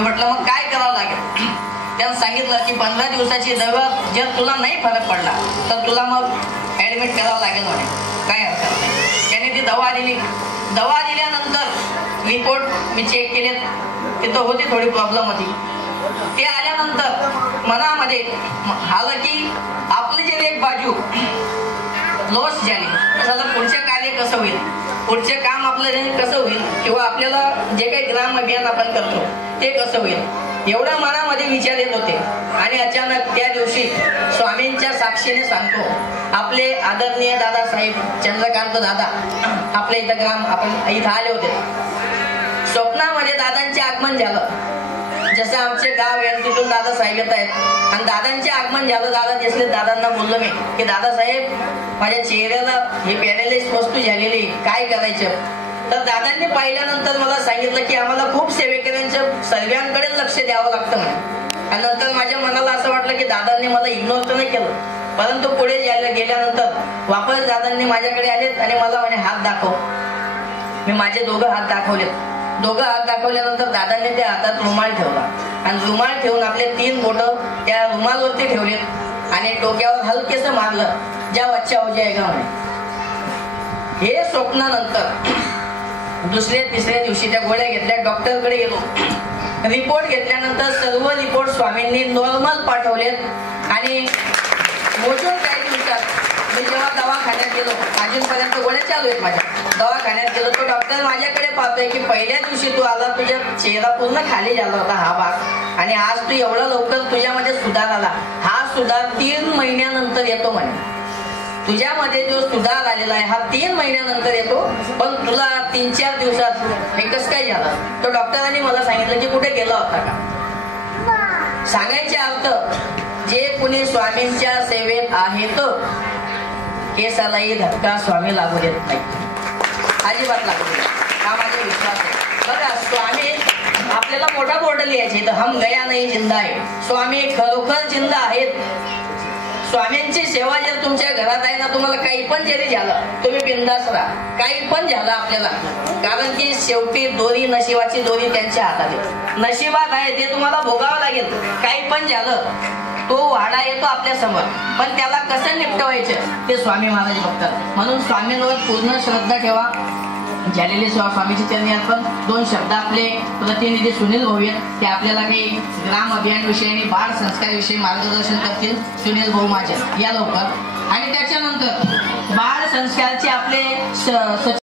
मी म्हटलं मग काय करावं लागेल. त्यानं सांगितलं की 15 दिवसाची दवा जर तुला नाही फरक पडला तर तुला मग ऍडमिट करावं लागेल म्हणे. काय हरकत नाही. त्याने ती दवा दिली. दवा दिल्यानंतर रिपोर्ट मी चेक केले, तिथं होती थोडी प्रॉब्लेम होती. ते आल्यानंतर मनामध्ये आलं की आपली जे एक बाजू लॉस झाली, त्याला पुढचे कार्य कसं होईल, पुढचे काम आपलं कसं होईल, किंवा आपल्याला जे काही ग्राम अभियान आपण करतो ते कसं होईल, एवढ्या मनामध्ये विचार येत होते. आणि अचानक त्या दिवशी स्वामींच्या साक्षीने सांगतो, आपले आदरणीय दादासाहेब चंद्रकांत दादा आपल्या इथं ग्राम आपण इथं आले होते. स्वप्नामध्ये दादांचे आगमन झालं. जसं आमचे गाव आहे तिथून दादासाहेब येत आहेत आणि दादांचे आगमन झालं. दादा दिसले. दादांना बोललो मी की दादासाहेब माझ्या चेहऱ्याला हे पॅरालाइज वस्तू झालेली, काय करायचं. तर दादांनी पाहिल्यानंतर मला सांगितलं की आम्हाला खूप सेवेकऱ्यांच्या सर्वांकडे लक्ष द्यावं लागतं म्हणे. आणि नंतर माझ्या मनाला असं वाटलं की दादांनी मला इग्नोर तर नाही केलं, परंतु पुढे गेल्यानंतर वापस दादांनी माझ्याकडे आलेत आणि मला म्हणे हात दाखव. मी माझे दोघं हात दाखवलेत. दोघं हात दाखवल्यानंतर दादांनी त्या हातात रुमाल ठेवला आणि रुमाल ठेवून आपले 3 बोटं त्या रुमालवरती ठेवलेत आणि डोक्यावर हलकेसं मारलं, ज्या बच्चा हो जाएगा म्हणे. हे स्वप्नानंतर दुसऱ्या तिसऱ्या दिवशी त्या गोळ्या घेतल्या, डॉक्टरकडे गेलो. रिपोर्ट घेतल्यानंतर सर्व रिपोर्ट स्वामींनी नॉर्मल पाठवलेत आणि मोजून काही दिवसात मी जेव्हा दवाखान्यात गेलो, अजूनपर्यंत गोळ्या चालू आहेत माझ्या. दवाखान्यात गेलो तो डॉक्टर माझ्याकडे पाहतोय की पहिल्या दिवशी तू आला, तुझ्या चेहरा पूर्ण खाली झाला होता हा भाग, आणि आज तू एवढा लवकर तुझ्यामध्ये सुधार आला. हा सुधार 3 महिन्यानंतर येतो म्हणे. तुझ्यामध्ये जो सुधार आलेला आहे हा 3 महिन्यानंतर येतो, पण तुला 3-4 दिवसात हे कसं काय झालं. तो डॉक्टरांनी मला सांगितलं की कुठे गेला होता का. सांगायचे अर्थ, जे कुणी स्वामींच्या सेवेत आहेत केसालाही धक्का स्वामी लागू देत नाही, अजिबात लागू देत. हा माझा विश्वास आहे. बघा, स्वामी आपल्याला मोठा बोर्ड लिहायचे तर हम गया नाही जिंदा आहे. स्वामी खरोखर जिंदा आहेत. स्वामींची सेवा जर तुमच्या घरात आहे ना, तुम्हाला काही पण जरी झालं तुम्ही बिंदास राहा, काही पण झालं आपल्याला, कारण की शेवटी दोरी, नशिबाची दोरी त्यांच्या हातात आहे. नशिबात आहे ते तुम्हाला भोगावं लागेल. काही पण झालं तो वाडा येतो आपल्या समोर, पण त्याला कसं निपटवायचं ते स्वामी महाराज बघतात. म्हणून स्वामींवर पूर्ण श्रद्धा ठेवा. झालेले स्वामीची चरणी अर्पण. 2 शब्द आपले प्रतिनिधी सुनील भाऊ आहेत, ते आपल्याला काही ग्राम अभियान विषयी आणि बाळ संस्कार विषयी मार्गदर्शन करतील. सुनील भाऊ माझे या लवकर. आणि त्याच्यानंतर बाळ संस्कारचे आपले